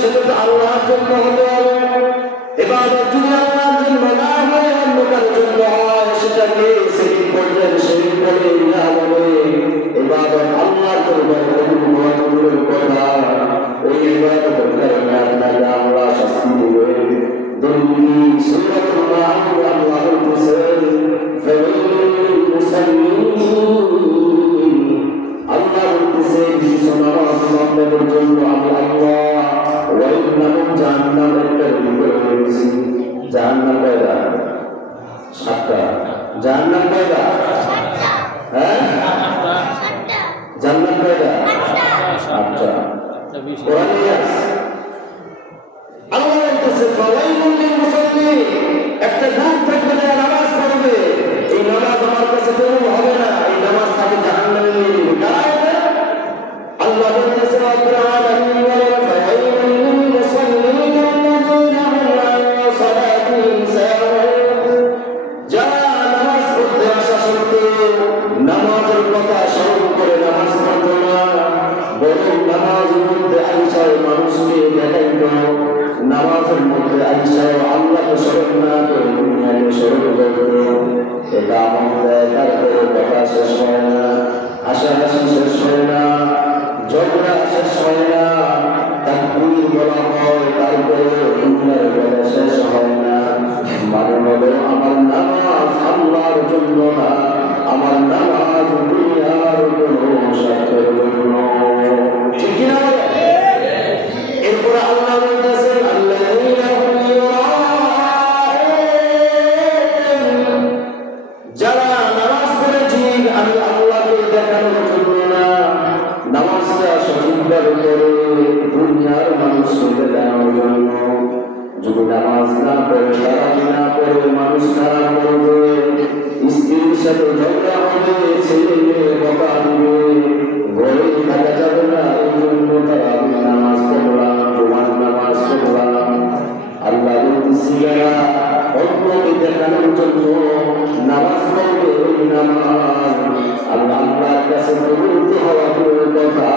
সেটা তো আল্লাহর জন্য হতে হবে। ইবাদত যদি আল্লাহর জন্য না হয়, অন্য কারোর জন্য হয়, সেটাকে সেকেন্ড পর্যায়ে শিরক বলে, বিদআত বলে। ইবাদত আল্লাহর দরবারে কবুল হওয়া দূরের কথা, ওই ইবাদতের কারণে আপনাকে আল্লাহ শাস্তি দিবেন। দলিল সূরাতুল মাআরিজ আল্লাহ বলতেছেন, ফাওয়াইলুল মুসাল্লিন, আল্লাহ বলতেছেন নামাজের জন্য আমি আল্লাহ ওয়াইল নামক জাহান্নাম একটা বিবরণ করেছি। জাহান্নাম কয়টা? 7টা। জাহান্নাম কয়টা? হ্যাঁ, জান্নাত কয়টা? 8টা। কোরআনে আছে। আল্লাহ বলতেছে ফাওয়াইলুল লিল মুসাল্লিন, একটা গ্রুপ থাকবে যারা নামাজ পড়বে, এই নামাজ আমার কাছে কবুল হবে না, এই নামাজ তাকে জাহান্নামে নিয়ে যাবে। কারা এটা? আল্লাহ বলতেছে রব্বুল আলামিন বলেন ফাওয়াইলুল লিল মুসাল্লিন আল্লাযীনা হুম আন সালাতিহিম সাহুন, যারা নামাজ পড়তে আসা সত্ত্বেও নামাজের কথা স্মরণ করে নামাজ পড়তো না, বরং নামাজের মধ্যে আইসায় মানুষকে দেখাইতো, নামাজের মধ্যে আইসায় আল্লাহকে স্মরণ না করে দুনিয়াকে স্মরণ করতো। এটা আমাদের তারপরে কথা শেষ হয় না, হাসাহাসি শেষ হয় না, ঝগড়া শেষ হয় না, তাকবীর বলা হয়, তারপরে দুনিয়ার কথা শেষ হয় না। মানে হলো আমার নামাজ আল্লাহর জন্য না, আমার নামাজ দুনিয়ার কোনো স্বার্থের জন্য। ঠিক না? এরপরে আল্লাহ বলতেছেন আল্লাযীনা হুম ইউরাউন, যারা নামাজ পড়ে ঠিক আমি আল্লাহকে দেখানোর জন্য না, নামাজটা সঠিকভাবে করে দুনিয়ার মানুষকে দেখানোর জন্য। যদি নামাজ না পড়ে, তারাবি না পড়ে, মানুষ খারাপ করবে, স্ত্রীর সাথে ঝগড়া হবে, ছেলে মেয়ে বকা দিবে, ঘরে থাকা যাবে না, এই জন্য তারাবি নামাজ পড়লাম, জুমার নামাজ পড়লাম। আল্লাহ বলতেছি যারা অন্যকে দেখানোর জন্য নামাজ পড়বে, ওই নামাজ আল্লাহ আল্লাহর কাছে কবুল হওয়া দূরের কথা,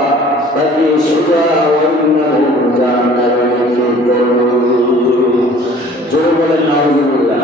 তাকে সোজা অন্যান্য জান্নাতে নিয়ে যাবে। জোরে বলেন নাউজুবিল্লাহ।